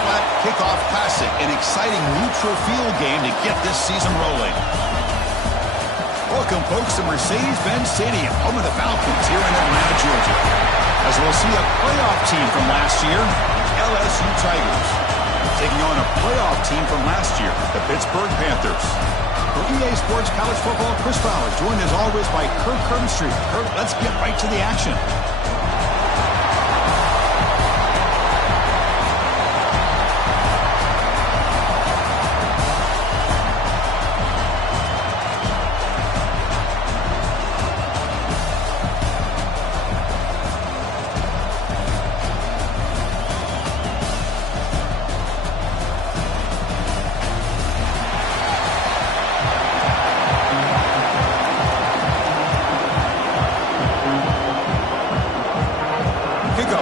flat kickoff classic, an exciting neutral field game to get this season rolling. Welcome, folks, to Mercedes-Benz Stadium, home of the Falcons here in Atlanta, Georgia. As we'll see a playoff team from last year, the LSU Tigers, taking on a playoff team from last year, the Pittsburgh Panthers. For EA Sports College Football, Chris Fowler, joined as always by Kirk Herbstreit. Kirk, let's get right to the action.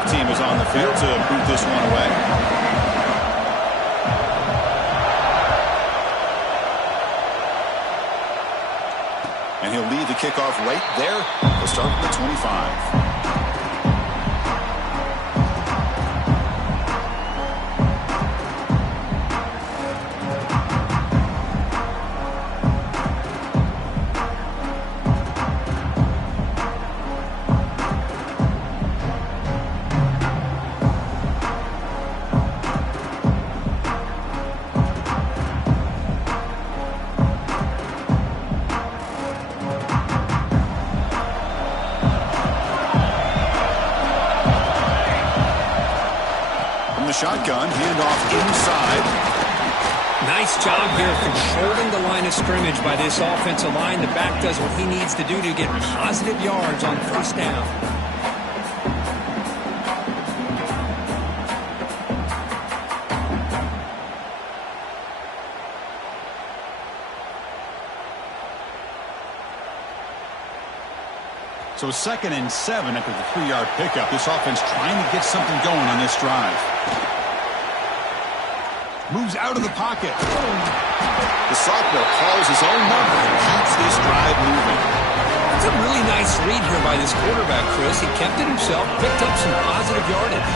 Team is on the field to boot this one away. And he'll lead the kickoff right there. He'll start with the 25. Shotgun, handoff inside. Nice job here controlling the line of scrimmage by this offensive line. The back does what he needs to do to get positive yards on first down. So 2nd and 7 after the 3-yard pickup. This offense trying to get something going on this drive. Moves out of the pocket. The sophomore calls his own number and keeps this drive moving. That's a really nice read here by this quarterback, Chris. He kept it himself, picked up some positive yardage.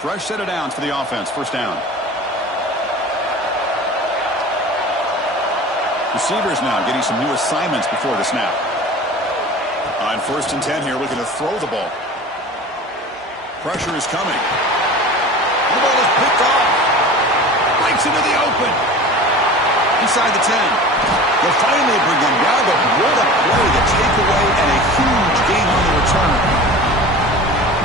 Fresh set of downs for the offense. First down. Receivers now getting some new assignments before the snap. On 1st and 10 here, looking to throw the ball. Pressure is coming. The ball is picked off. Breaks into the open. Inside the 10. They'll finally bring him down, but what a play to take away and a huge gain on the return.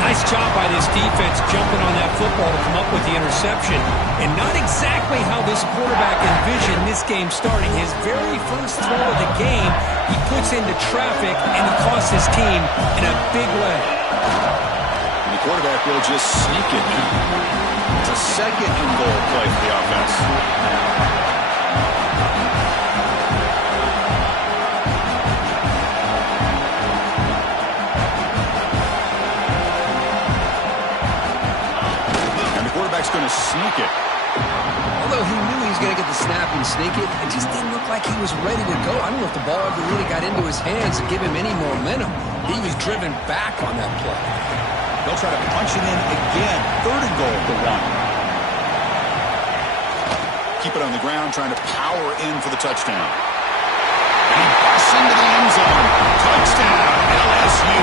Nice job by this defense jumping on that football to come up with the interception. And not exactly how this quarterback envisioned this game starting. His very first throw of the game, he puts into traffic, and he costs his team in a big way. And the quarterback will just sneak it now. It's a 2nd and goal play for the offense. Going to sneak it. Although he knew he was going to get the snap and sneak it, it just didn't look like he was ready to go. I don't know if the ball ever really got into his hands to give him any momentum. He was driven back on that play. They'll try to punch it in again. 3rd and goal to 1. Keep it on the ground, trying to power in for the touchdown. And he busts into the end zone. Touchdown, LSU.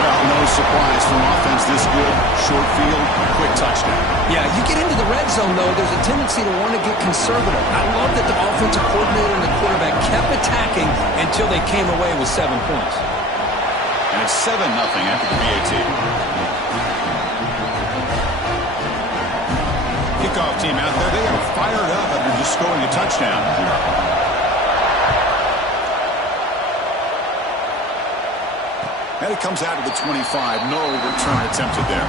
Well, no surprise from offense this good. Short field, quick touchdown. Yeah, you get into the red zone, though, there's a tendency to want to get conservative. I love that the offensive coordinator and the quarterback kept attacking until they came away with 7 points. And it's 7-0 after the PAT. Kickoff team out there, they are fired up after just scoring a touchdown. And it comes out of the 25. No return attempted there.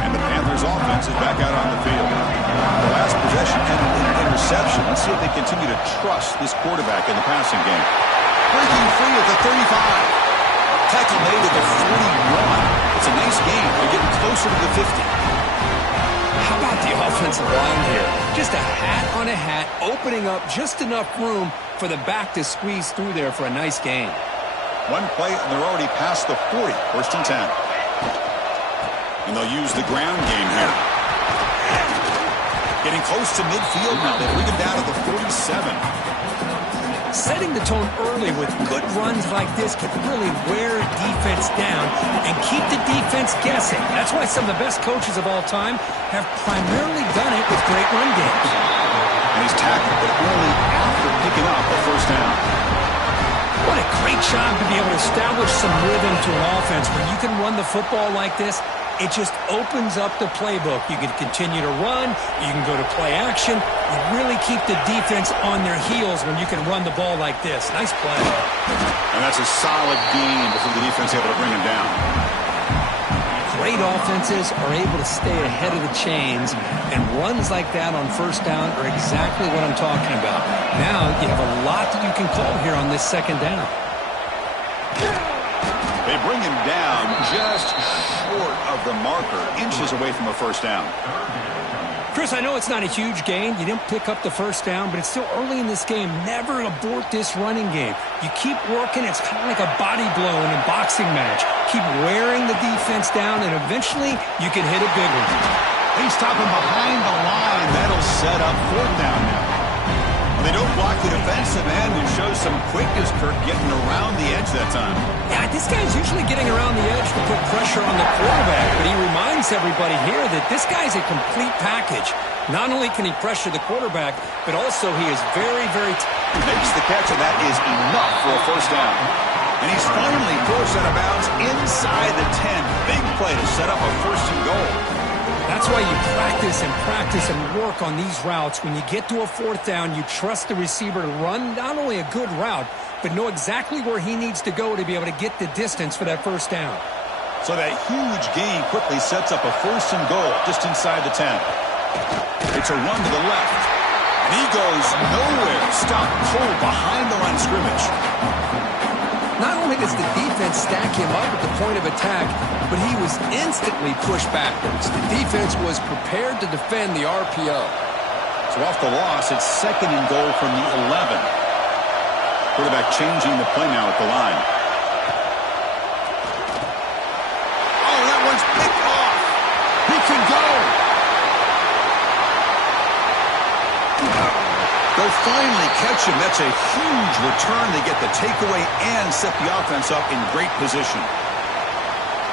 And the Panthers offense is back out on the field. The last possession ended in an interception. Let's see if they continue to trust this quarterback in the passing game. Breaking free at the 35. Tackle made at the 41. It's a nice game. They're getting closer to the 50. How How about the offensive line here? Just a hat on a hat, opening up just enough room for the back to squeeze through there for a nice gain. One play, and they're already past the 40, first and 10. And they'll use the ground game here. Getting close to midfield now. They bring him down to the 47. Setting the tone early with good runs like this can really wear defense down and keep the defense guessing. That's why some of the best coaches of all time have primarily done it with great run games. And he's tackled, but only after picking up a first down. What a great job to be able to establish some rhythm to an offense. When you can run the football like this, it just opens up the playbook. You can continue to run. You can go to play action. You really keep the defense on their heels when you can run the ball like this. Nice play. And that's a solid gain before the defense able to bring him down. Great offenses are able to stay ahead of the chains, and runs like that on first down are exactly what I'm talking about. Now you have a lot that you can call here on this second down. They bring him down just short of the marker, inches away from a first down. Chris, I know it's not a huge gain. You didn't pick up the first down, but it's still early in this game. Never abort this running game. You keep working. It's kind of like a body blow in a boxing match. Keep wearing the defense down, and eventually you can hit a big one. He's stopping behind the line. That'll set up fourth down now. They don't block the defensive end and show some quickness, Kirk, getting around the edge that time. Yeah, this guy's usually getting around the edge to put pressure on the quarterback, but he reminds everybody here that this guy's a complete package. Not only can he pressure the quarterback, but also he is very, very... Makes the catch, and that is enough for a first down. And he's finally forced out of bounds inside the 10. Big play to set up a first and goal. That's why you practice and work on these routes. When you get to a fourth down, you trust the receiver to run not only a good route, but know exactly where he needs to go to be able to get the distance for that first down. So that huge gain quickly sets up a first and goal just inside the 10. It's a run to the left. And he goes nowhere. Stop cold behind the line of scrimmage. Not only does the defense stack him up at the point of attack, but he was instantly pushed backwards. The defense was prepared to defend the RPO. So off the loss, it's second and goal from the 11. Quarterback changing the play now at the line. Oh, that one's picked off. He can go. They'll finally catch him. That's a huge return. They get the takeaway and set the offense up in great position.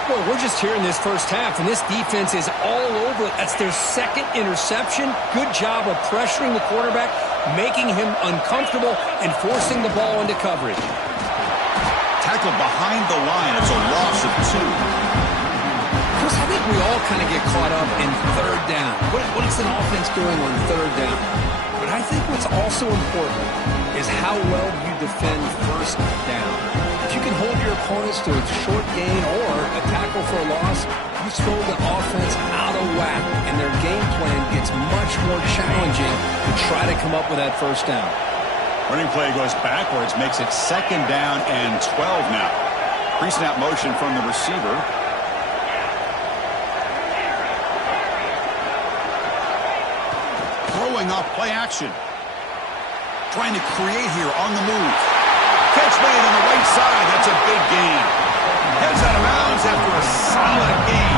Well, we're just here in this first half, and this defense is all over it. That's their second interception. Good job of pressuring the quarterback, making him uncomfortable, and forcing the ball into coverage. Tackled behind the line. It's a loss of 2. Chris, I think we all kind of get caught up in third down. What is an offense doing on third down? But I think what's also important is how well you defend first down. If you can hold your opponents to a short gain or a tackle for a loss, you throw the offense out of whack, and their game plan gets much more challenging to try to come up with that first down. Running play goes backwards, makes it second down and 12 now. Pre-snap motion from the receiver. Throwing off play action. Trying to create here on the move. Catch made on the right side. That's a big gain. Heads out of bounds after a solid gain.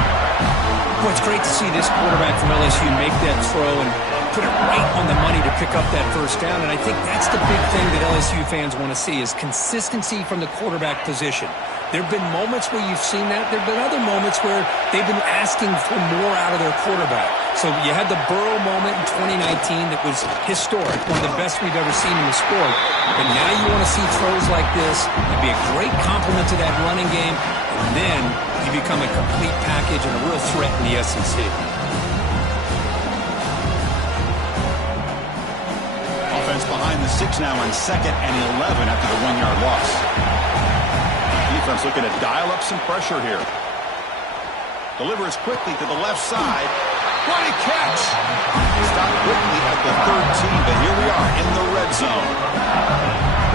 Well, it's great to see this quarterback from LSU make that throw and put it right on the money to pick up that first down. And I think that's the big thing that LSU fans want to see is consistency from the quarterback position. There have been moments where you've seen that. There have been other moments where they've been asking for more out of their quarterback. So you had the Burrow moment in 2019 that was historic, one of the best we've ever seen in the sport. But now you want to see throws like this. It'd be a great compliment to that running game. And then you become a complete package and a real threat in the SEC. Offense behind the 6 now on second and 11 after the 1-yard loss. Defense looking to dial up some pressure here. Delivers quickly to the left side. What a catch! Stopped quickly at the 13, but here we are in the red zone.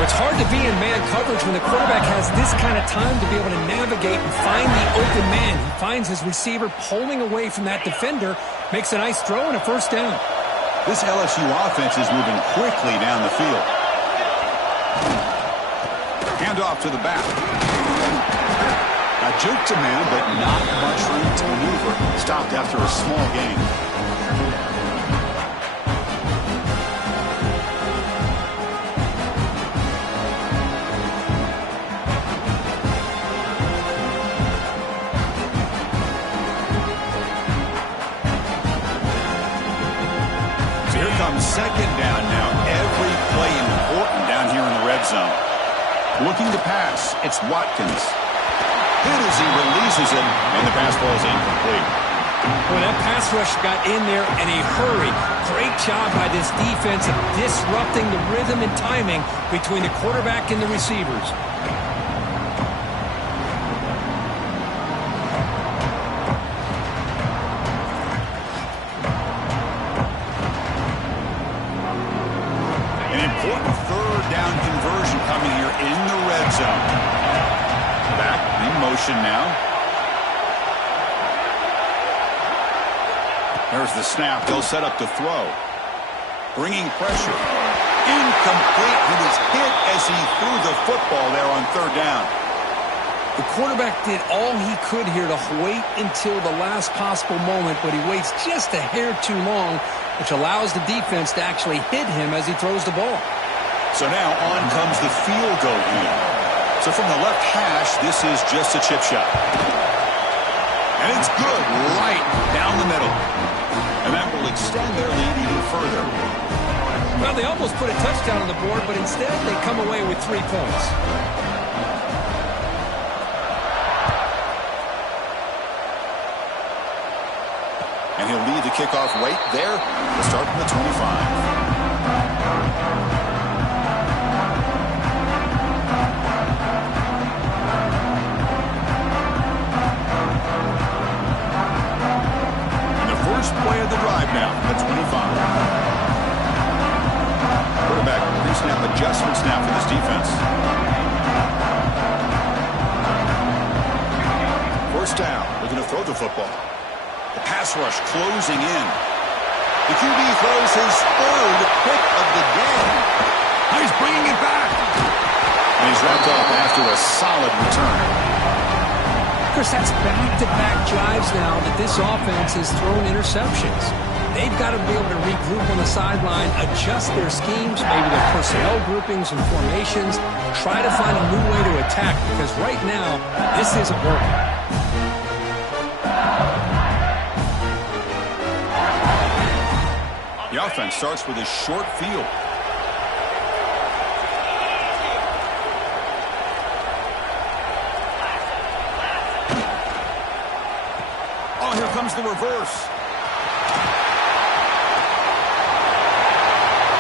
It's hard to be in man coverage when the quarterback has this kind of time to be able to navigate and find the open man. He finds his receiver pulling away from that defender, makes a nice throw and a first down. This LSU offense is moving quickly down the field. Handoff to the back. A juke to man, but not much room to maneuver. Stopped after a small gain. Second down now. Every play important down here in the red zone. Looking to pass. It's Watkins. Hit as he releases it, and the pass ball is incomplete. Well, that pass rush got in there in a hurry. Great job by this defense of disrupting the rhythm and timing between the quarterback and the receivers. Now. There's the snap. They'll set up to throw. Bringing pressure. Incomplete. He was hit as he threw the football there on third down. The quarterback did all he could here to wait until the last possible moment, but he waits just a hair too long, which allows the defense to actually hit him as he throws the ball. So now on comes the field goal here. So from the left hash, this is just a chip shot. And it's good, right down the middle. And that will extend their lead even further. Well, they almost put a touchdown on the board, but instead they come away with 3 points. And he'll lead the kickoff right there to start from the 25. First play of the drive now, the 25. Quarterback pre-snap adjustments now for this defense. First down, looking to throw the football. The pass rush closing in. The QB throws his third pick of the day. He's bringing it back. And he's wrapped up after a solid return. Chris, that's back-to-back drives now that this offense has thrown interceptions. They've got to be able to regroup on the sideline, adjust their schemes, maybe their personnel groupings and formations, try to find a new way to attack, because right now, this isn't working. The offense starts with a short field. Here comes the reverse.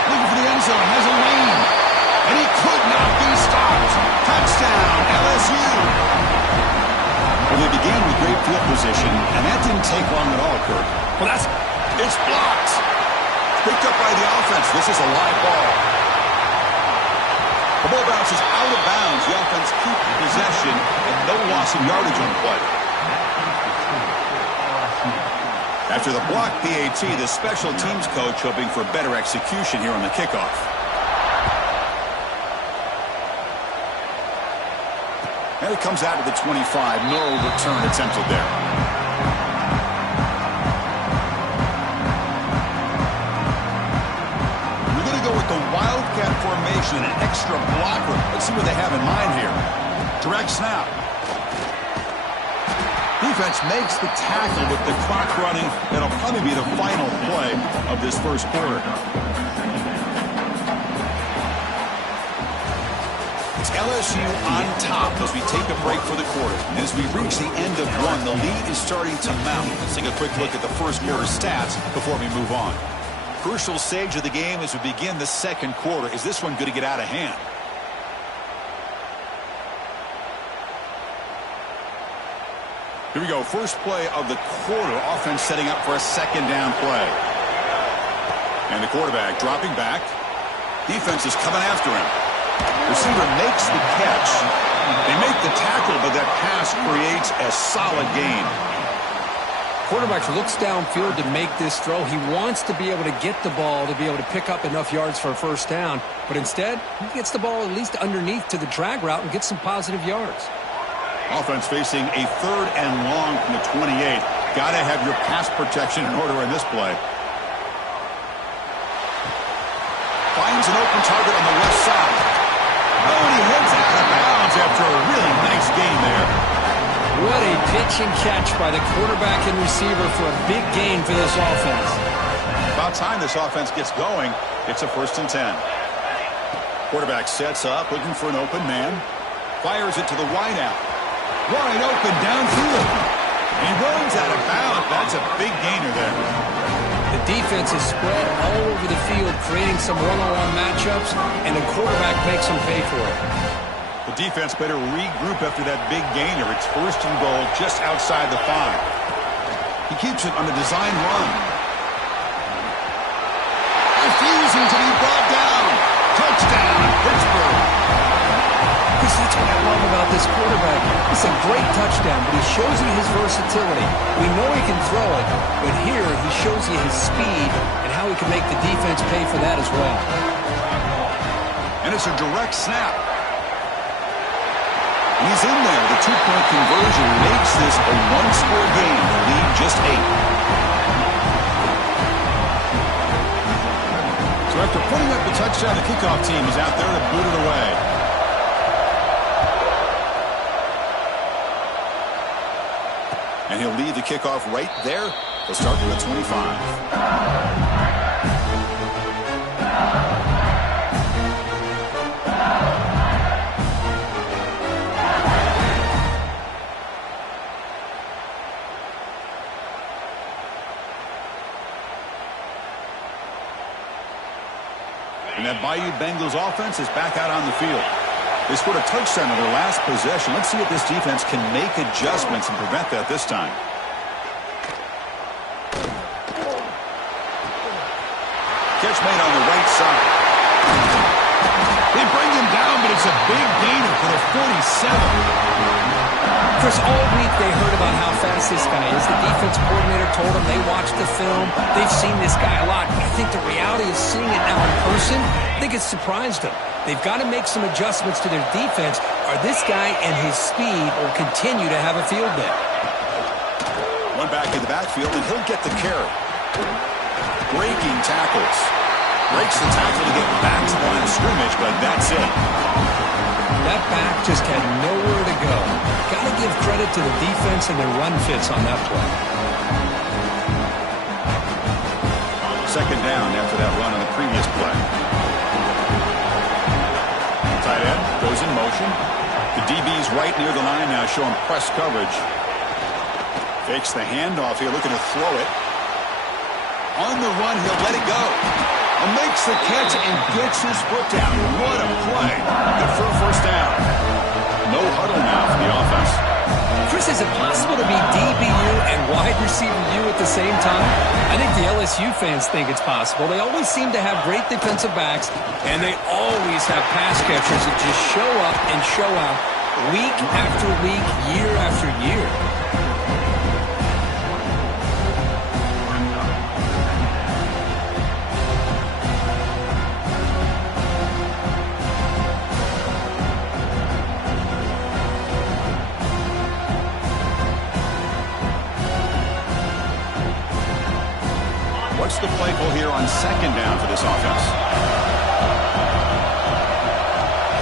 Looking for the end zone, has a lane. And he could not be stopped. Touchdown, LSU. Well, they began with great field position, and that didn't take long at all, Kirk. Well, it's blocked. Picked up by the offense. This is a live ball. The ball bounces out of bounds. The offense keeps possession and no loss of yardage on the play. After the block PAT, the special teams coach hoping for better execution here on the kickoff. And it comes out to the 25. No return attempted there. We're going to go with the Wildcat formation, an extra blocker. Let's see what they have in mind here. Direct snap. Defense makes the tackle with the clock running. That'll probably be the final play of this first quarter. It's LSU on top as we take a break for the quarter. As we reach the end of one, the lead is starting to mount. Let's take a quick look at the first quarter stats before we move on. Crucial stage of the game as we begin the second quarter. Is this one going to get out of hand? Here we go. First play of the quarter. Offense setting up for a second down play. And the quarterback dropping back. Defense is coming after him. Receiver makes the catch. They make the tackle, but that pass creates a solid gain. Quarterback looks downfield to make this throw. He wants to be able to get the ball to be able to pick up enough yards for a first down. But instead, he gets the ball at least underneath to the drag route and gets some positive yards. Offense facing a 3rd and long from the 28. Got to have your pass protection in order in this play. Finds an open target on the left side. Oh, and he heads out of bounds after a really nice gain there. What a pitch and catch by the quarterback and receiver for a big gain for this offense. About time this offense gets going. It's a 1st and 10. Quarterback sets up, looking for an open man. Fires it to the wideout. Wide open downfield. He runs out of bounds. That's a big gainer there. The defense is spread all over the field, creating some one-on-one matchups, and the quarterback makes them pay for it. The defense better regroup after that big gainer. It's 1st and goal just outside the 5. He keeps it on the design run. Refusing to be brought down. Touchdown, Pittsburgh. Chris, that's what I love about this quarterback. It's a great touchdown, but he shows you his versatility. We know he can throw it, but here he shows you his speed and how he can make the defense pay for that as well. And it's a direct snap. He's in there. The 2-point conversion makes this a 1-score game. The lead just 8. So after putting up the touchdown, the kickoff team is out there to boot it away. And he'll lead the kickoff right there. He'll start with a 25. And that Bayou Bengals offense is back out on the field. They scored a touchdown on their last possession. Let's see if this defense can make adjustments and prevent that this time. Catch made on the right side. They bring him down, but it's a big gainer for the 47. Chris, all week they heard about how fast this guy is. The defense coordinator told them they watched the film. They've seen this guy a lot. But I think the reality is seeing it now in person, I think it's surprised them. They've got to make some adjustments to their defense, or this guy and his speed will continue to have a field day. One back in the backfield, and he'll get the carry. Breaking tackles. Breaks the tackle to get back to the line of scrimmage, but that's it. That back just had nowhere to go. Got to give credit to the defense and their run fits on that play. 2nd down after that run on the previous play. Tight end goes in motion. The DB's right near the line now, showing press coverage. Fakes the handoff here, looking to throw it. On the run, he'll let it go. And makes the catch and gets his foot down. What a play. Good for a 1st down. No huddle now for the offense. Chris, is it possible to be DBU and wide receiver U at the same time? I think the LSU fans think it's possible. They always seem to have great defensive backs, and they always have pass catchers that just show up and show out week after week, year after year. What's the play call here on 2nd down for this offense?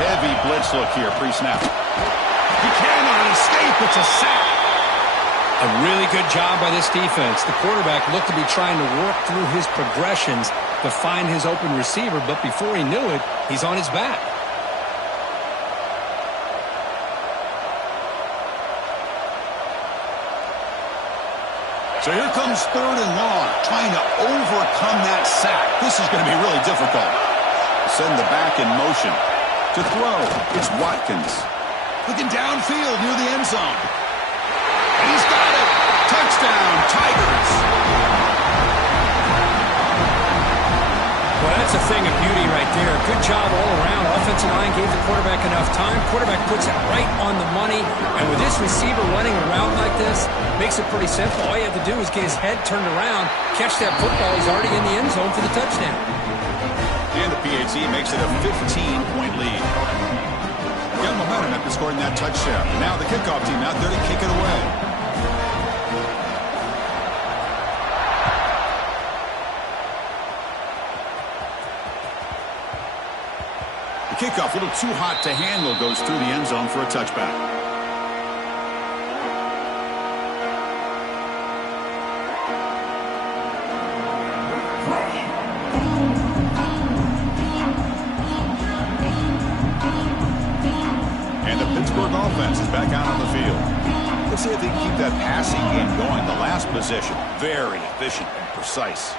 Heavy blitz look here, pre-snap. He cannot escape. It's a sack. A really good job by this defense. The quarterback looked to be trying to work through his progressions to find his open receiver, but before he knew it, he's on his back. So here comes 3rd and long, trying to overcome that sack. This is going to be really difficult. Send the back in motion. To throw, it's Watkins. Looking downfield near the end zone. And he's got it. Touchdown, Tigers. Well, that's a thing of beauty right here. Good job all around. Offensive line gave the quarterback enough time. Quarterback puts it right on the money. And with this receiver running a route like this, makes it pretty simple. All you have to do is get his head turned around, catch that football. He's already in the end zone for the touchdown. And the PAT makes it a 15-point lead. Got momentum after scoring that touchdown. Now the kickoff team out there to kick it away. The kickoff, a little too hot to handle, goes through the end zone for a touchback. And the Pittsburgh offense is back out on the field. Let's see if they can keep that passing game going. The last possession, very efficient and precise.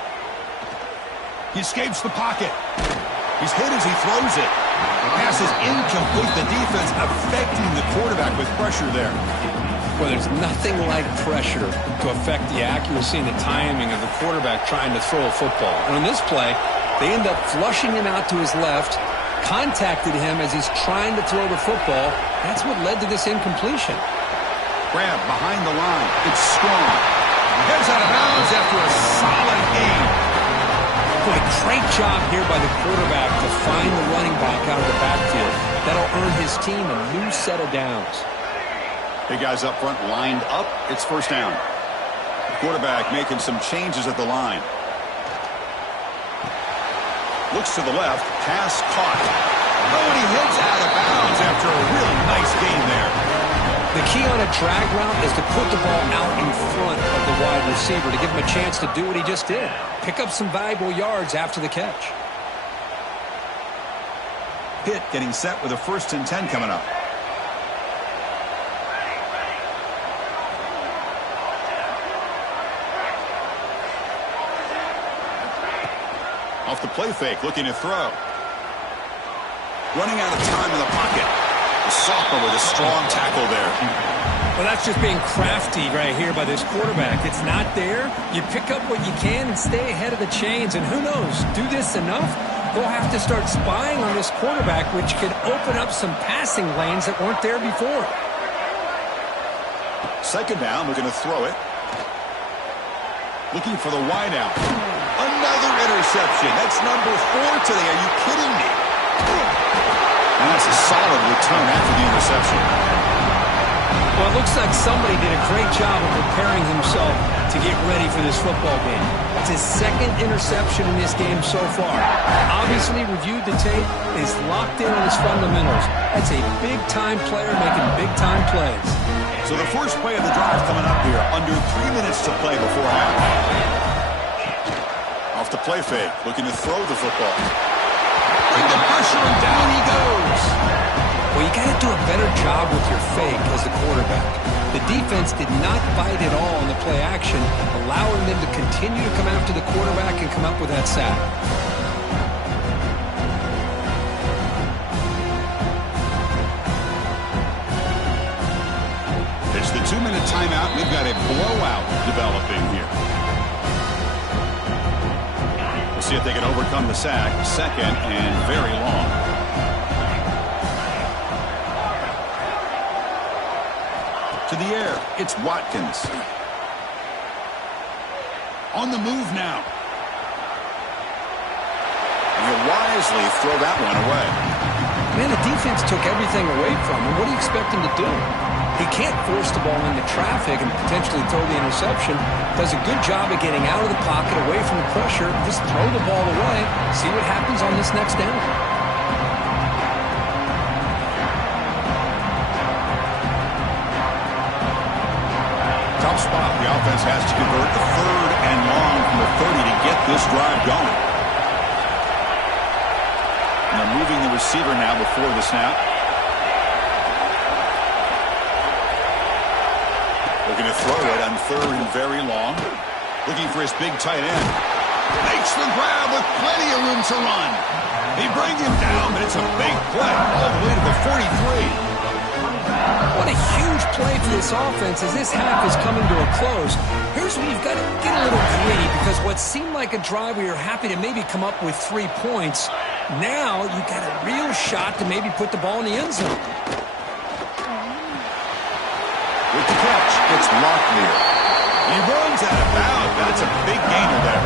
He escapes the pocket. He's hit as he throws it. The pass is incomplete. The defense affecting the quarterback with pressure there. Well, there's nothing like pressure to affect the accuracy and the timing of the quarterback trying to throw a football. And on this play, they end up flushing him out to his left, contacted him as he's trying to throw the football. That's what led to this incompletion. Grab behind the line. It's strong. Heads out of bounds after a solid game. Boy, great job here by the quarterback to find the running back out of the backfield. That'll earn his team a new set of downs. Big guys up front lined up. It's first down. The quarterback making some changes at the line. Looks to the left. Pass caught. Oh, and he heads out of bounds after a really nice game there. The key on a drag route is to put the ball out in front of the wide receiver to give him a chance to do what he just did. Pick up some valuable yards after the catch. Pitt getting set with a 1st and 10 coming up. Off the play fake, looking to throw. Running out of time in the pocket. The sophomore with a strong tackle there. Well, that's just being crafty right here by this quarterback. It's not there. You pick up what you can and stay ahead of the chains. And who knows, do this enough, they'll have to start spying on this quarterback, which could open up some passing lanes that weren't there before. Second down, we're going to throw it. Looking for the wideout. Another interception. That's number 4 today. Are you kidding me? And that's a solid return after the interception. Well, it looks like somebody did a great job of preparing himself to get ready for this football game. It's his 2nd interception in this game so far. Obviously reviewed the tape, is locked in on his fundamentals. That's a big-time player making big-time plays. So the first play of the drive coming up here, under 3 minutes to play before half. Off the play fake, looking to throw the football. Bring the pressure, and down he goes. Well, you got to do a better job with your fake as the quarterback. The defense did not bite at all on the play action, allowing them to continue to come after the quarterback and come up with that sack. It's the 2-minute timeout. We've got a blowout developing here. We'll see if they can overcome the sack. 2nd and very long. To the air, it's Watkins. On the move now. And he'll wisely throw that one away. Man, the defense took everything away from him. What do you expect him to do? He can't force the ball into traffic and potentially throw the interception. Does a good job of getting out of the pocket, away from the pressure. Just throw the ball away. See what happens on this next down. Tough spot. The offense has to convert the 3rd and long from the 30 to get this drive going. And they're moving the receiver now before the snap. Looking to throw it on 3rd and very long. Looking for his big tight end. Makes the grab with plenty of room to run. They bring him down, but it's a big play all the way to the 43. What a huge play for this offense as this half is coming to a close. Here's where you've got to get a little greedy, because what seemed like a drive where you're happy to maybe come up with 3 points Now you got a real shot to maybe put the ball in the end zone. With the catch, it's blocked near. He runs out of bounds. That's a big gainer there.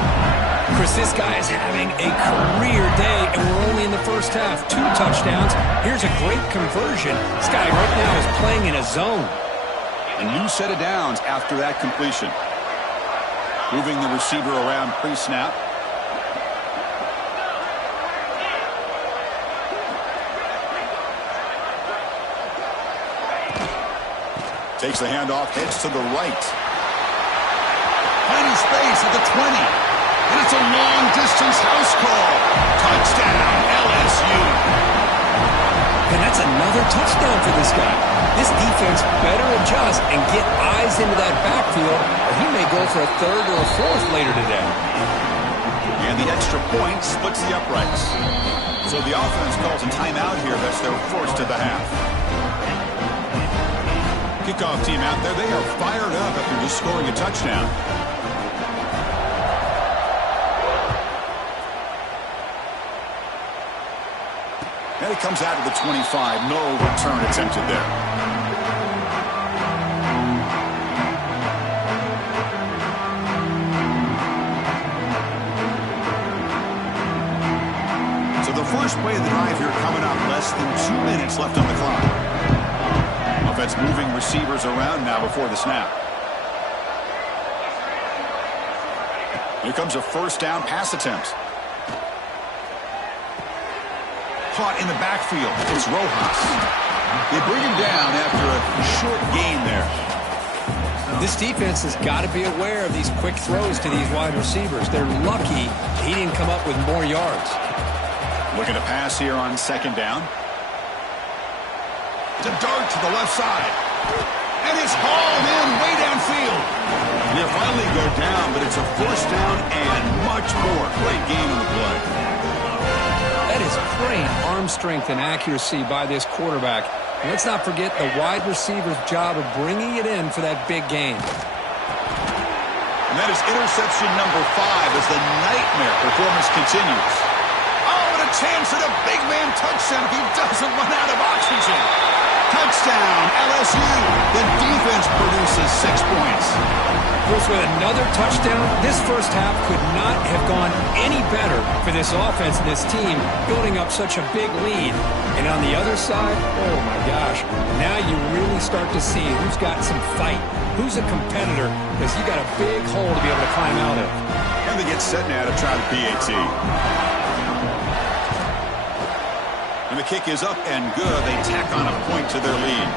Chris, this guy is having a career day, and we're only in the first half. 2 touchdowns. Here's a great conversion. This guy right now is playing in a zone. A new set of downs after that completion. Moving the receiver around pre-snap. Takes the handoff, heads to the right. Finding space at the 20. And it's a long-distance house call. Touchdown, LSU. And that's another touchdown for this guy. This defense better adjust and get eyes into that backfield, or he may go for a 3rd or a 4th later today. And the extra point splits the uprights. So the offense calls a timeout here. That's their first of the half. Kickoff team out there. They are fired up after just scoring a touchdown. And it comes out of the 25. No return attempted there. So the first play of the drive here coming up. Less than 2 minutes left on the clock. Offense moving receivers around now before the snap. Here comes a first down pass attempt. Caught in the backfield. It's Rojas. They bring him down after a short gain there. This defense has got to be aware of these quick throws to these wide receivers. They're lucky he didn't come up with more yards. Looking to pass here on second down. It's a dart to the left side. And it's hauled in way downfield. He'll finally go down, but it's a first down and much more. Great gain on the play. That is great arm strength and accuracy by this quarterback. And let's not forget the wide receiver's job of bringing it in for that big gain. And that is interception number 5 as the nightmare performance continues. Oh, and a chance at a big man touchdown if he doesn't run out of oxygen. Touchdown, LSU. The defense produces 6 points. Chris, with another touchdown, this first half could not have gone any better for this offense and this team, building up such a big lead. And on the other side, oh my gosh, now you really start to see who's got some fight, who's a competitor, because you got a big hole to be able to climb out of. And they get set now to try the PAT. And the kick is up and good. They tack on a point to their lead.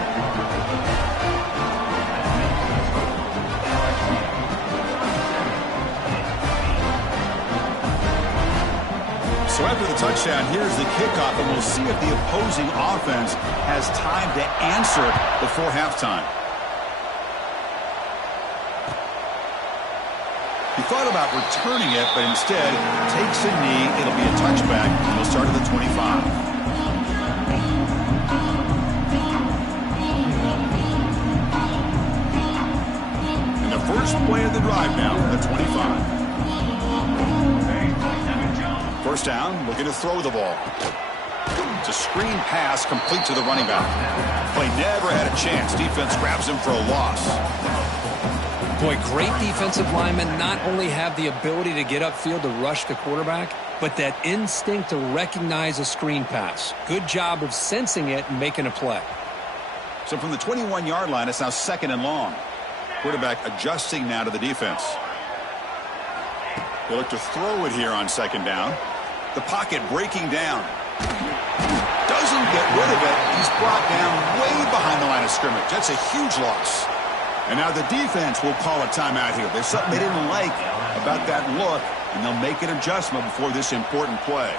So after the touchdown, here's the kickoff, and we'll see if the opposing offense has time to answer before halftime. He thought about returning it, but instead takes a knee. It'll be a touchback, and he'll start at the 25. First play of the drive now, the 25. First down, looking to throw the ball. It's a screen pass complete to the running back. Play never had a chance. Defense grabs him for a loss. Boy, great defensive linemen not only have the ability to get upfield to rush the quarterback, but that instinct to recognize a screen pass. Good job of sensing it and making a play. So from the 21-yard line, it's now 2nd and long. Quarterback adjusting now to the defense. They look to throw it here on 2nd down. The pocket breaking down. Doesn't get rid of it. He's brought down way behind the line of scrimmage. That's a huge loss. And now the defense will call a timeout here. There's something they didn't like about that look, and they'll make an adjustment before this important play.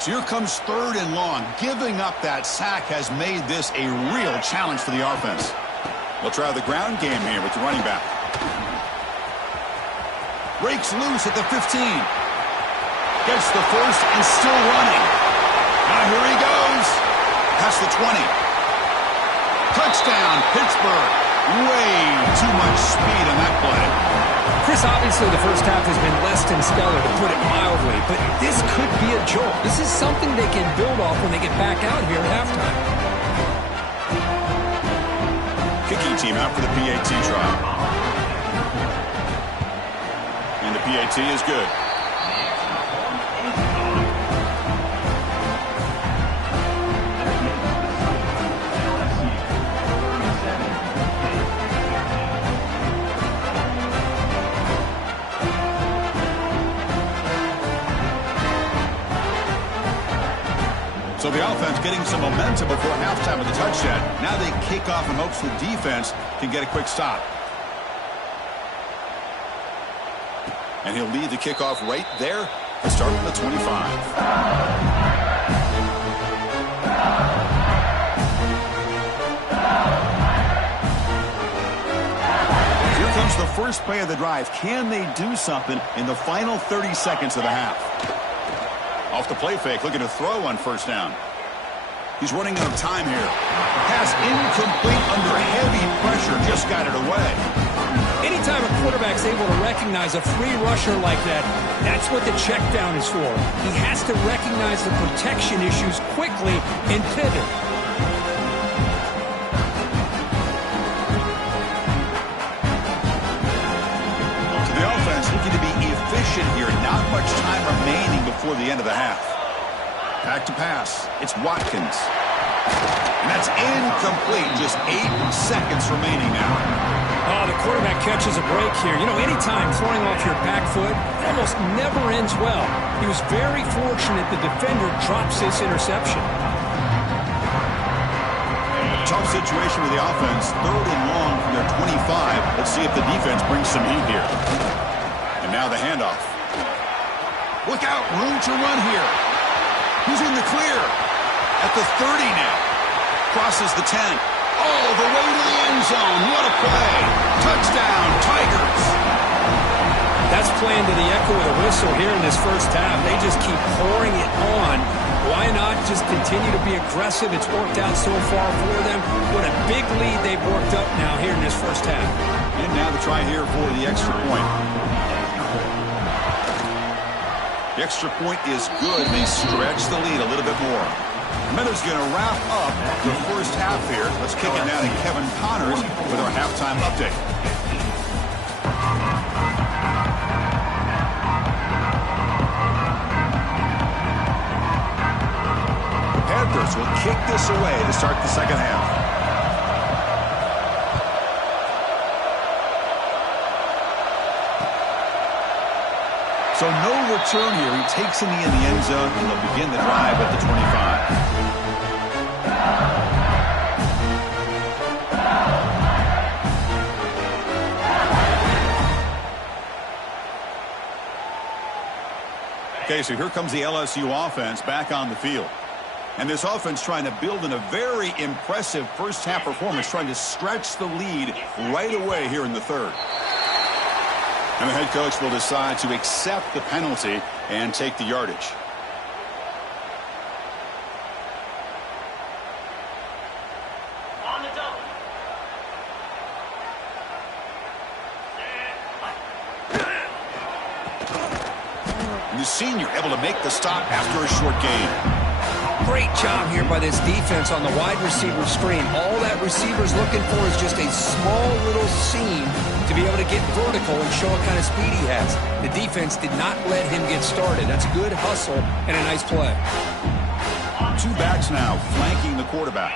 So here comes 3rd and long. Giving up that sack has made this a real challenge for the offense. They'll try the ground game here with the running back. Breaks loose at the 15. Gets the first and still running. Now here he goes. Past the 20. Touchdown, Pittsburgh. Way too much speed on that play. Chris, obviously the first half has been less than stellar, to put it mildly, but this could be a jolt. This is something they can build off when they get back out here at halftime. Kicking team out for the PAT try. And the PAT is good. So the offense getting some momentum before halftime with the touchdown. Now they kick off in hopes the defense can get a quick stop. And he'll lead the kickoff right there to start from the 25. Here comes the first play of the drive. Can they do something in the final 30 seconds of the half? Off the play fake, looking to throw on first down. He's running out of time here. Pass incomplete under heavy pressure, just got it away. Anytime a quarterback's able to recognize a free rusher like that, that's what the check down is for. He has to recognize the protection issues quickly and pivot. To the offense, looking to be efficient here. Not much time remaining before the end of the half. Back to pass. It's Watkins. And that's incomplete. Just 8 seconds remaining now. Oh, the quarterback catches a break here. You know, anytime throwing off your back foot, it almost never ends well. He was very fortunate the defender drops this interception. Tough situation with the offense. 3rd and long from their 25. Let's see if the defense brings some heat here. And now the handoff. Look out, room to run here. Who's in the clear? At the 30 now. Crosses the 10. All the way to the end zone. What a play. Touchdown, Tigers. That's playing to the echo of the whistle here in this first half. They just keep pouring it on. Why not just continue to be aggressive? It's worked out so far for them. What a big lead they've worked up now here in this first half. And now the try here for the extra point. The extra point is good. They stretch the lead a little bit more. Meadows going to wrap up the first half here. Let's kick it down to Kevin Connors with our halftime update. The Panthers will kick this away to start the second half. So no return here. He takes in the end zone, and they'll begin the drive at the 25. Okay, so here comes the LSU offense back on the field. And this offense trying to build in a very impressive first half performance, trying to stretch the lead right away here in the 3rd. And the head coach will decide to accept the penalty and take the yardage. On the double. And the senior able to make the stop after a short gain. Great job here by this defense on the wide receiver screen. All that receiver's looking for is just a small little seam to be able to get vertical and show what kind of speed he has. The defense did not let him get started. That's good hustle and a nice play. 2 backs now flanking the quarterback.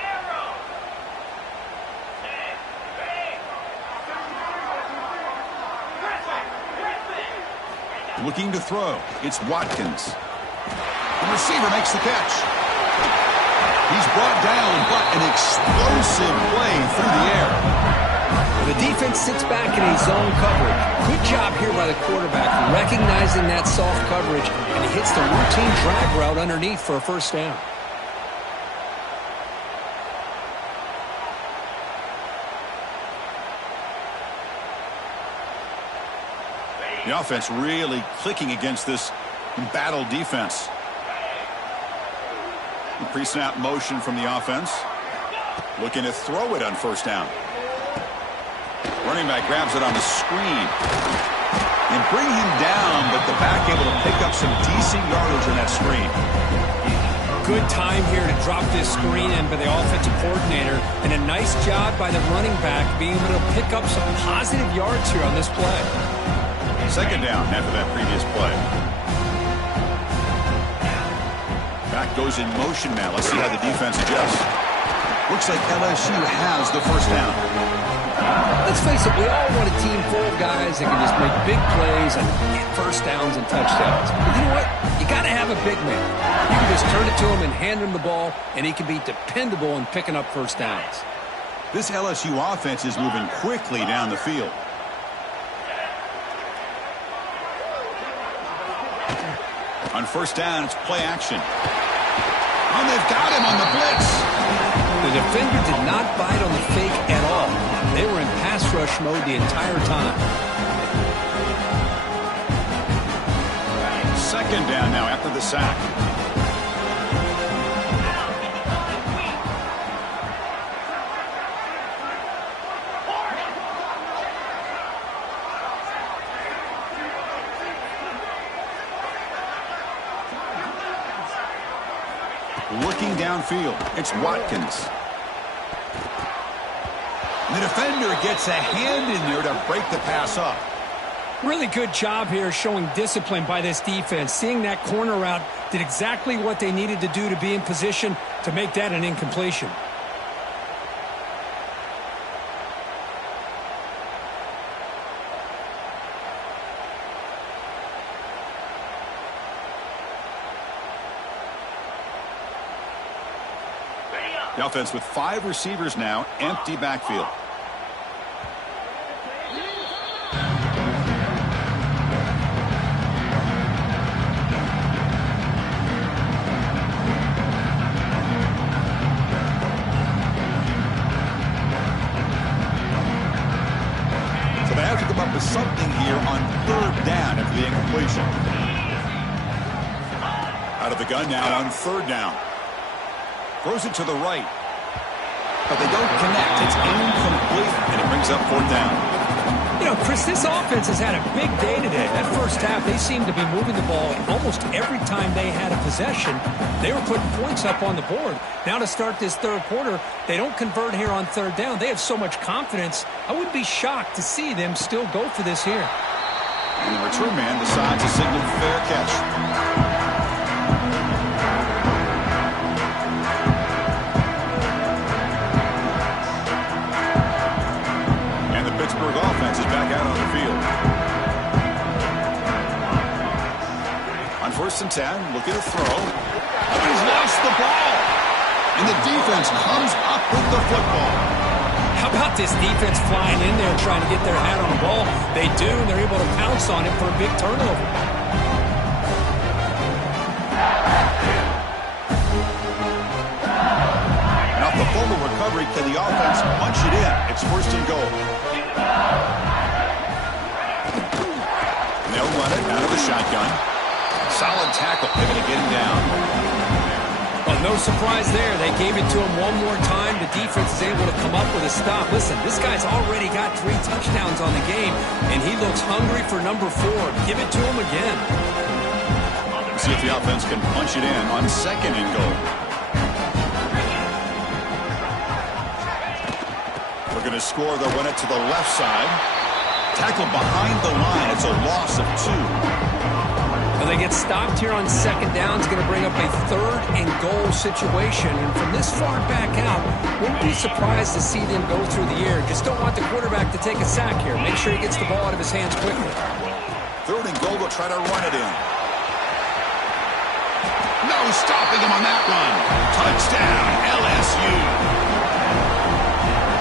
Looking to throw. It's Watkins. The receiver makes the catch. He's brought down, but an explosive play through the air. The defense sits back in a zone coverage. Good job here by the quarterback, recognizing that soft coverage, and he hits the routine drag route underneath for a first down. The offense really clicking against this embattled defense. Pre-snap motion from the offense. Looking to throw it on first down. Running back grabs it on the screen. And bring him down, but the back able to pick up some decent yardage on that screen. Good time here to drop this screen in by the offensive coordinator, and a nice job by the running back being able to pick up some positive yards here on this play. Second down after that previous play. Back goes in motion now. Let's see how the defense adjusts. Looks like LSU has the first down. Let's face it, we all want a team full of guys that can just make big plays and get first downs and touchdowns. But you know what? You got to have a big man. You can just turn it to him and hand him the ball, and he can be dependable in picking up first downs. This LSU offense is moving quickly down the field. On first down, it's play action. And they've got him on the blitz. The defender did not bite on the fake at all. They were in pass rush mode the entire time. Second down now after the sack. Looking downfield, it's Watkins. The defender gets a hand in there to break the pass up. Really good job here showing discipline by this defense. Seeing that corner route did exactly what they needed to do to be in position to make that an incompletion. The offense with 5 receivers now, empty backfield. So they have to come up with something here on third down after the incompletion. Out of the gun now on third down. Throws it to the right. But they don't connect. It's incomplete, and it brings up fourth down. You know, Chris, this offense has had a big day today. That first half, they seemed to be moving the ball almost every time they had a possession. They were putting points up on the board. Now to start this third quarter, they don't convert here on third down. They have so much confidence. I wouldn't be shocked to see them still go for this here. And the return man decides to signal fair catch. Pittsburgh offense is back out on the field. On first and 10, looking to throw. Oh, he's lost the ball. And the defense comes up with the football. How about this defense flying in there trying to get their hat on the ball? They do, and they're able to pounce on it for a big turnover. And off the fumble recovery, can the offense punch it in? It's first and goal. They'll run it out of the shotgun. Solid tackle, able to get him down. Well, no surprise there. They gave it to him one more time. The defense is able to come up with a stop. Listen, this guy's already got 3 touchdowns on the game, and he looks hungry for number 4. Give it to him again. Let's see if the offense can punch it in on second and goal. Going to score. They'll run it to the left side. Tackle behind the line. It's a loss of 2. Well, they get stopped here on second down. It's going to bring up a third and goal situation. And from this far back out, wouldn't be surprised to see them go through the air. Just don't want the quarterback to take a sack here. Make sure he gets the ball out of his hands quickly. Third and goal. They'll try to run it in. No stopping him on that run. Touchdown, LSU.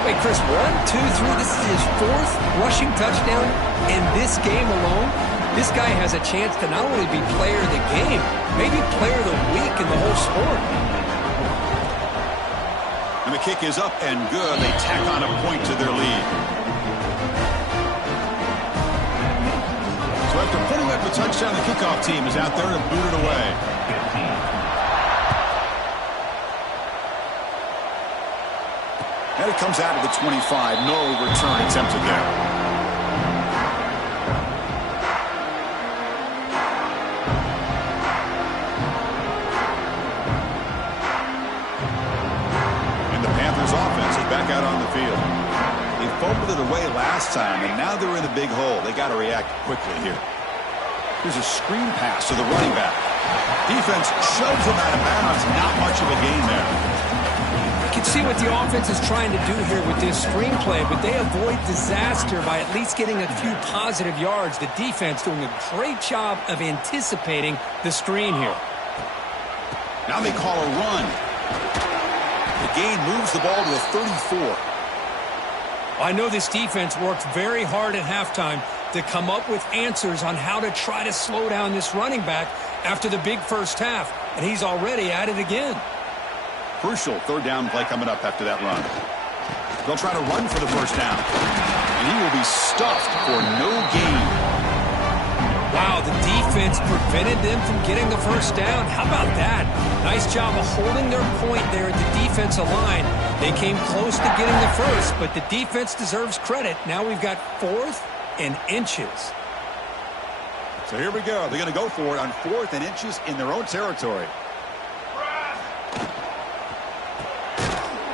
Wait, Chris, 1, 2, 3. This is his 4th rushing touchdown in this game alone. This guy has a chance to not only be player of the game, maybe player of the week in the whole sport. And the kick is up and good. They tack on a point to their lead. So after putting up the touchdown, the kickoff team is out there to boot it away. And it comes out of the 25. No return attempted there. back out on the field. They fumbled it away last time, and now they're in a big hole. They got to react quickly here. Here's a screen pass to the running back. Defense shoves him out of bounds. Not much of a gain there. You can see what the offense is trying to do here with this screenplay, but they avoid disaster by at least getting a few positive yards. The defense doing a great job of anticipating the screen here. Now they call a run. The gain moves the ball to the 34. I know this defense worked very hard at halftime to come up with answers on how to try to slow down this running back after the big first half, and he's already at it again. Crucial third down play coming up after that run. They'll try to run for the first down, and he will be stuffed for no gain. Wow, the defense prevented them from getting the first down. How about that? Nice job of holding their point there at the defensive line. They came close to getting the first, but the defense deserves credit. Now we've got 4th and inches. So here we go. They're going to go for it on 4th and inches in their own territory.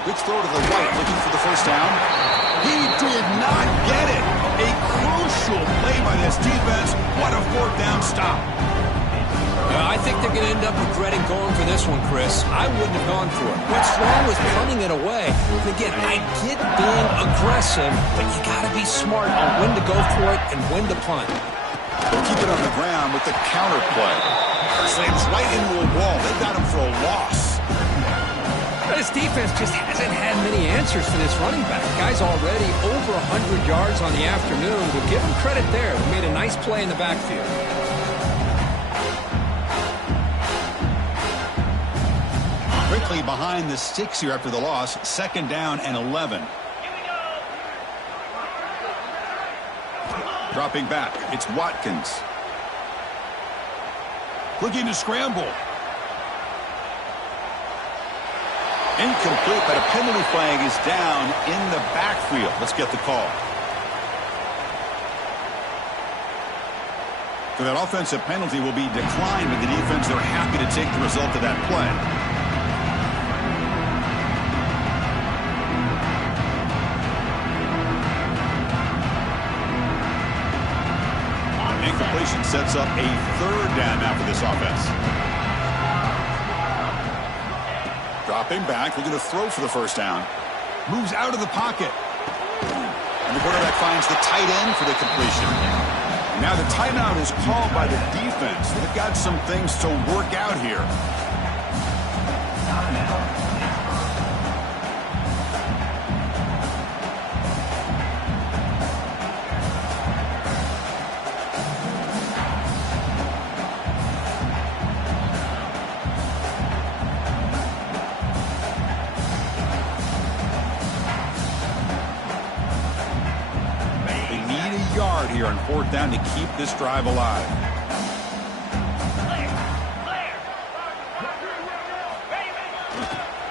Quick throw to the right, looking for the first down. He did not get it. A crucial play by this defense. What a 4th down stop. I think they're going to end up regretting going for this one, Chris. I wouldn't have gone for it. What's wrong was punting it away. And again, I get being aggressive, but you got to be smart on when to go for it and when to punt. They'll keep it on the ground with the counter play. Slams right into a wall. They got him for a loss. This defense just hasn't had many answers for this running back. Guy's already over 100 yards on the afternoon. We'll give him credit there. They made a nice play in the backfield. Quickly behind the sticks here after the loss. 2nd down and 11. Dropping back. It's Watkins. Looking to scramble. Incomplete, but a penalty flag is down in the backfield. Let's get the call. So that offensive penalty will be declined, but the defense, they're happy to take the result of that play. Incompletion sets up a 3rd down now for this offense. Dropping back, looking to throw for the first down. Moves out of the pocket. And the quarterback finds the tight end for the completion. Now the timeout is called by the defense. They've got some things to work out here. Here on 4th down to keep this drive alive.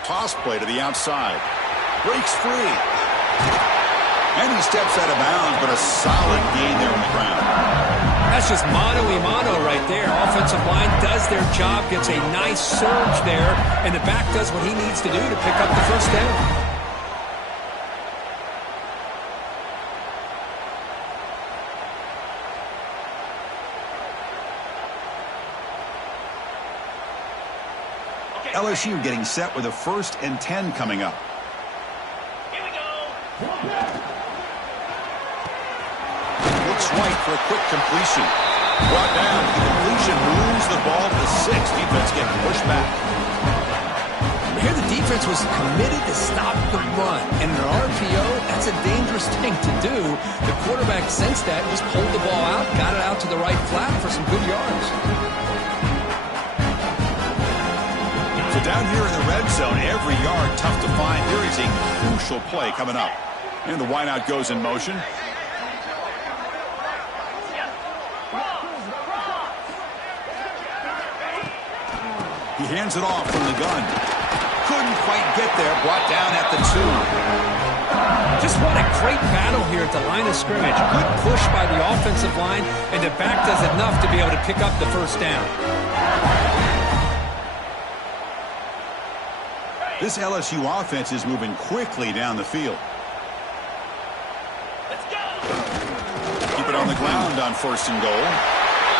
Toss play to the outside. Breaks free. And he steps out of bounds, but a solid gain there on the ground. That's just mano-a-mano right there. Offensive line does their job, gets a nice surge there, and the back does what he needs to do to pick up the first down. LSU getting set with a 1st and 10 coming up. Here we go. Looks right for a quick completion. Brought down. The completion moves the ball to the 6. Defense getting pushed back. Here the defense was committed to stop the run. And in an RPO, that's a dangerous thing to do. The quarterback sensed that, just pulled the ball out, got it out to the right flat for some good yards. So down here in the red zone, every yard tough to find. Here is a crucial play coming up. And the wideout goes in motion. He hands it off from the gun. Couldn't quite get there. Brought down at the 2. Just what a great battle here at the line of scrimmage. Good push by the offensive line, and the back does enough to be able to pick up the first down. This LSU offense is moving quickly down the field. Let's go. Keep it on the ground on 1st and goal.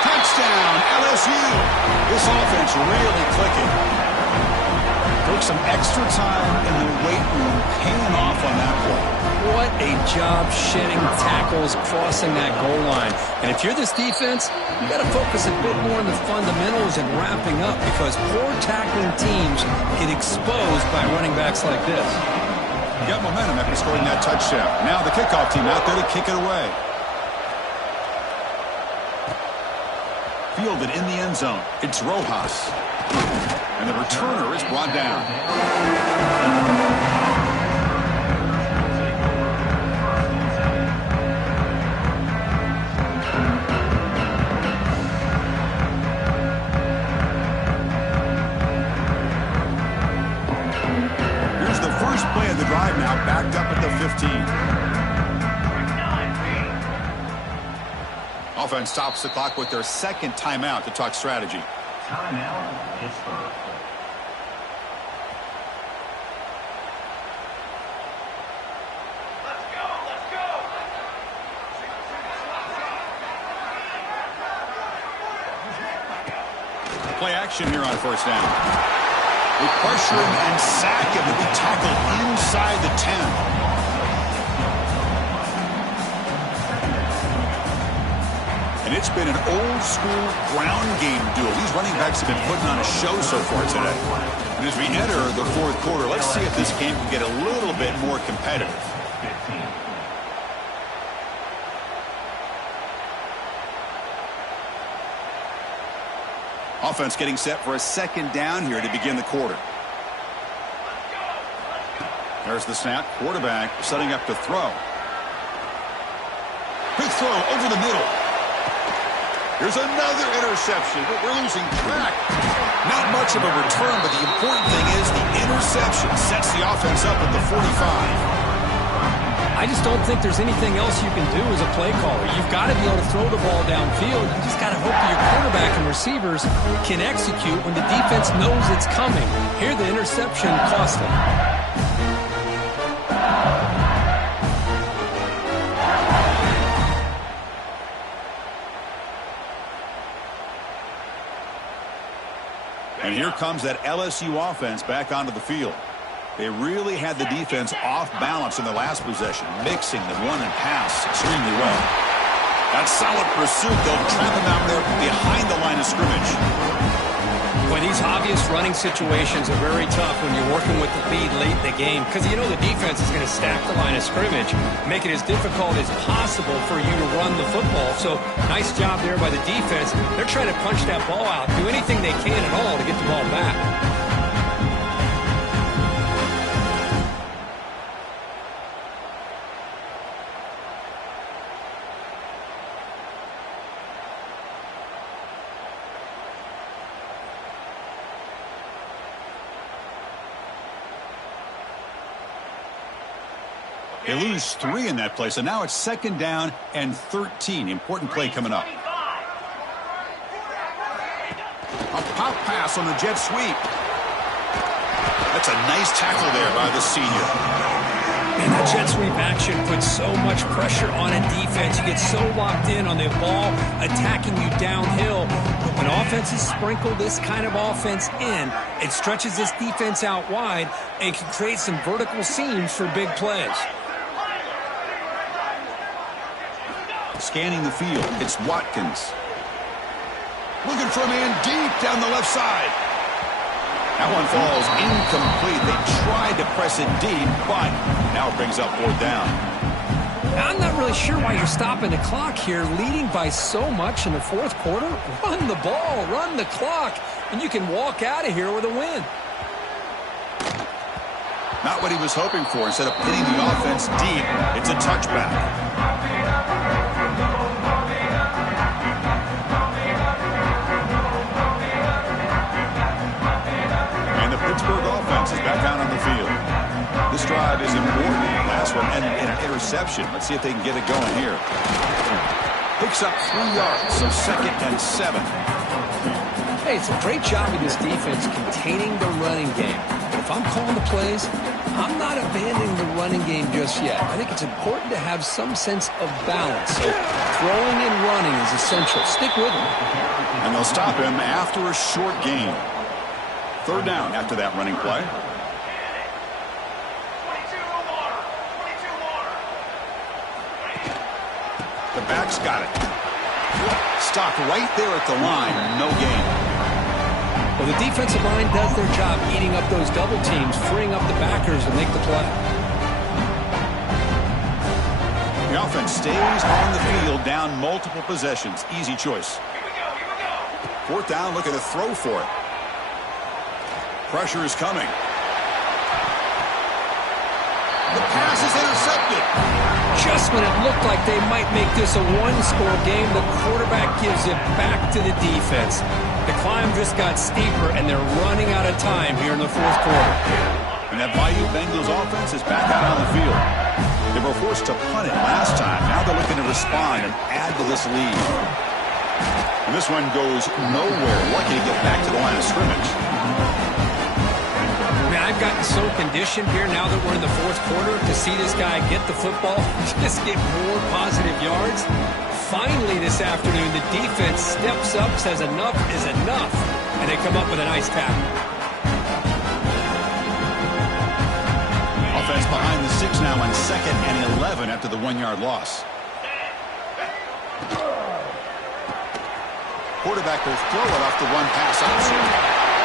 Touchdown, LSU. This offense really clicking. Took some extra time in the weight room paying off on that play. What a job shedding tackles crossing that goal line. And if you're this defense, you got to focus a bit more on the fundamentals and wrapping up, because poor tackling teams get exposed by running backs like this. You got momentum after scoring that touchdown. Now the kickoff team out there to kick it away. Fielded in the end zone. It's Rojas. And the returner is brought down. Here's the first play of the drive now, backed up at the 15. Offense stops the clock with their second timeout to talk strategy. Timeout, Pittsburgh. Let's go. Let's go. Play action here on 1st down. They pressure him and sack him to be tackled inside the 10. And it's been an old-school ground game duel. These running backs have been putting on a show so far today. And as we enter the 4th quarter, let's see if this game can get a little bit more competitive. 15. Offense getting set for a 2nd down here to begin the quarter. There's the snap. Quarterback setting up to throw. Quick throw over the middle. Here's another interception, but we're losing track. Not much of a return, but the important thing is the interception sets the offense up at the 45. I just don't think there's anything else you can do as a play caller. You've got to be able to throw the ball downfield. You just got to hope that your quarterback and receivers can execute when the defense knows it's coming. Here, the interception cost them. And here comes that LSU offense back onto the field. They really had the defense off balance in the last possession, mixing the run and pass extremely well. That solid pursuit, they'll trap him out there behind the line of scrimmage. Boy, these obvious running situations are very tough when you're working with the lead late in the game, because you know the defense is going to stack the line of scrimmage, make it as difficult as possible for you to run the football. So nice job there by the defense. They're trying to punch that ball out, do anything they can at all to get the ball back. They lose 3 in that play, so now it's 2nd down and 13. Important play coming up. A pop pass on the jet sweep. That's a nice tackle there by the senior. And that jet sweep action puts so much pressure on a defense. You get so locked in on the ball attacking you downhill. But when offenses sprinkle this kind of offense in, it stretches this defense out wide and can create some vertical seams for big plays. Scanning the field, it's Watkins. Looking for a man deep down the left side. That one falls incomplete. They tried to press it deep, but now it brings up 4th down. I'm not really sure why you're stopping the clock here, leading by so much in the 4th quarter. Run the ball, run the clock, and you can walk out of here with a win. Not what he was hoping for. Instead of hitting the offense deep, it's a touchback. Pittsburgh offense is back out on the field. This drive is important. The last one ended in an interception. Let's see if they can get it going here. Picks up 3 yards, so 2nd and 7. Hey, it's a great job of this defense containing the running game. But if if I'm calling the plays, I'm not abandoning the running game just yet. I think it's important to have some sense of balance. So throwing and running is essential. Stick with him. And they'll stop him after a short gain. Third down after that running play. 22 more. 22 more. The back's got it. Stopped right there at the line. No gain. Well, the defensive line does their job eating up those double teams, freeing up the backers to make the play. The offense stays on the field, down multiple possessions. Easy choice. Here we go. Here we go. Fourth down, looking to throw for it. Pressure is coming. The pass is intercepted. Just when it looked like they might make this a one-score game, the quarterback gives it back to the defense. The climb just got steeper, and they're running out of time here in the fourth quarter. And that Bayou Bengals offense is back out on the field. They were forced to punt it last time. Now they're looking to respond and add to this lead. And this one goes nowhere. Lucky to get back to the line of scrimmage. Man, I've gotten so conditioned here now that we're in the fourth quarter to see this guy get the football, just get more positive yards. Finally this afternoon, the defense steps up, says enough is enough, and they come up with a nice tackle. Offense behind the 6 now on 2nd and 11 after the 1-yard loss. Quarterback will throw it off the run pass option.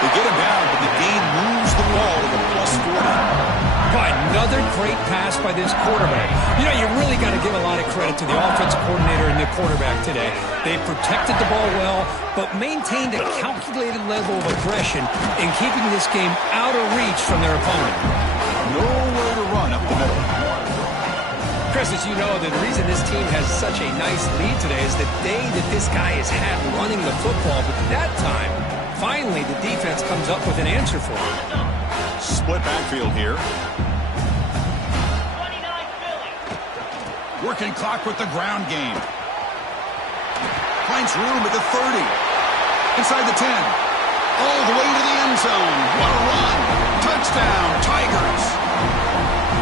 They get him down, but the gain moves the ball to the +40. Boy, another great pass by this quarterback. You know, you really got to give a lot of credit to the offensive coordinator and the quarterback today. They protected the ball well, but maintained a calculated level of aggression in keeping this game out of reach from their opponent. Nowhere to run up the middle. Chris, as you know, the reason this team has such a nice lead today is the day that this guy has had running the football. But that time, finally, the defense comes up with an answer for him. Split backfield here. 29 Philly. Working clock with the ground game. Finds room at the 30. Inside the 10. All the way to the end zone. What a run. Touchdown, Tigers.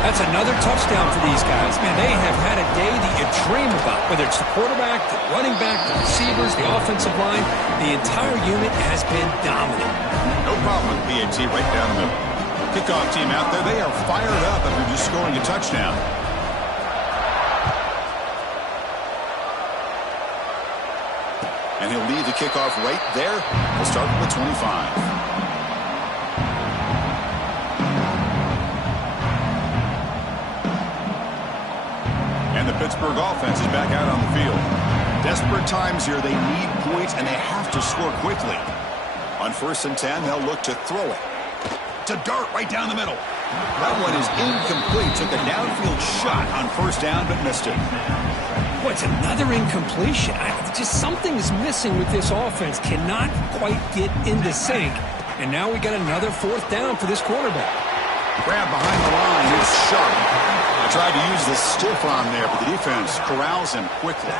That's another touchdown for these guys. Man, they have had a day that you dream about, whether it's the quarterback, the running back, the receivers, the offensive line. The entire unit has been dominant. No problem with PAT right down the middle. Kickoff team out there, they are fired up after just scoring a touchdown. And he'll lead the kickoff right there. We'll start with the 25. And the Pittsburgh offense is back out on the field. Desperate times here. They need points, and they have to score quickly. On 1st and 10, they'll look to throw it. To dart right down the middle. That one is incomplete. Took a downfield shot on 1st down, but missed it. Boy, it's another incompletion. Just something is missing with this offense. Cannot quite get into sync. And now we got another 4th down for this quarterback. Grab behind the line. It's sharp. I tried to use the stiff arm there, but the defense corrals him quickly.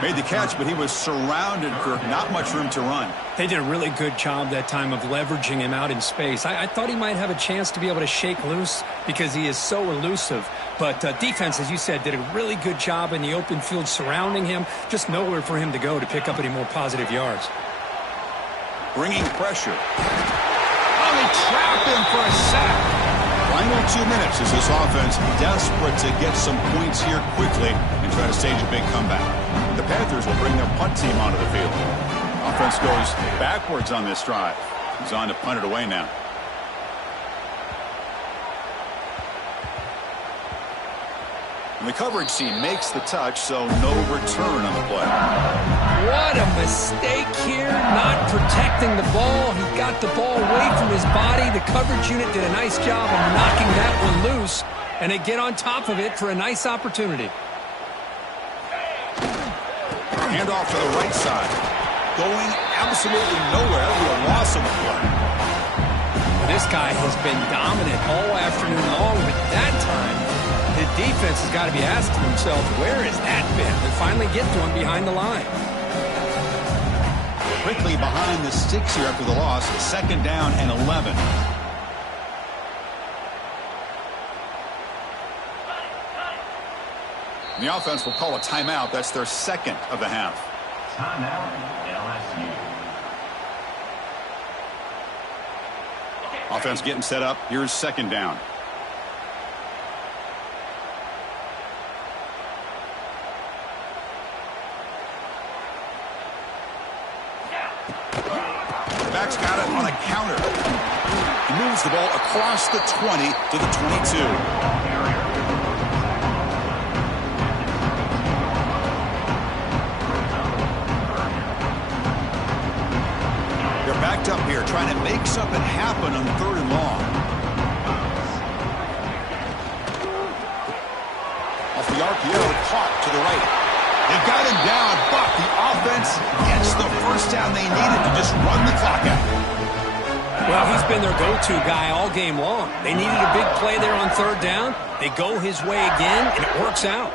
Made the catch, but he was surrounded for not much room to run. They did a really good job that time of leveraging him out in space. I thought he might have a chance to be able to shake loose because he is so elusive. But defense, as you said, did a really good job in the open field surrounding him. Just nowhere for him to go to pick up any more positive yards. Bringing pressure. Oh, they trap him for a sack. Final 2 minutes as this offense desperate to get some points here quickly and try to stage a big comeback. The Panthers will bring their punt team onto the field. Offense goes backwards on this drive. He's on to punt it away now. And the coverage team makes the touch, so no return on the play. What a mistake here, not protecting the ball. He got the ball away from his body. The coverage unit did a nice job of knocking that one loose, and they get on top of it for a nice opportunity. Hand off to the right side. Going absolutely nowhere. That'll be a loss of the play. This guy has been dominant all afternoon long, but that time, the defense has got to be asking themselves, where has that been? They finally get to him behind the line. Quickly behind the sticks here after the loss. 2nd down and 11. And the offense will call a timeout. That's their second of the half. Timeout, LSU. Offense getting set up. Here's second down. Back's got it on a counter. He moves the ball across the 20 to the 22. They're backed up here trying to make something happen on 3rd and long. Off the RPO, caught to the right. They got him down, but the offense gets the first down they needed to just run the clock out. Well, he's been their go-to guy all game long. They needed a big play there on 3rd down. They go his way again, and it works out.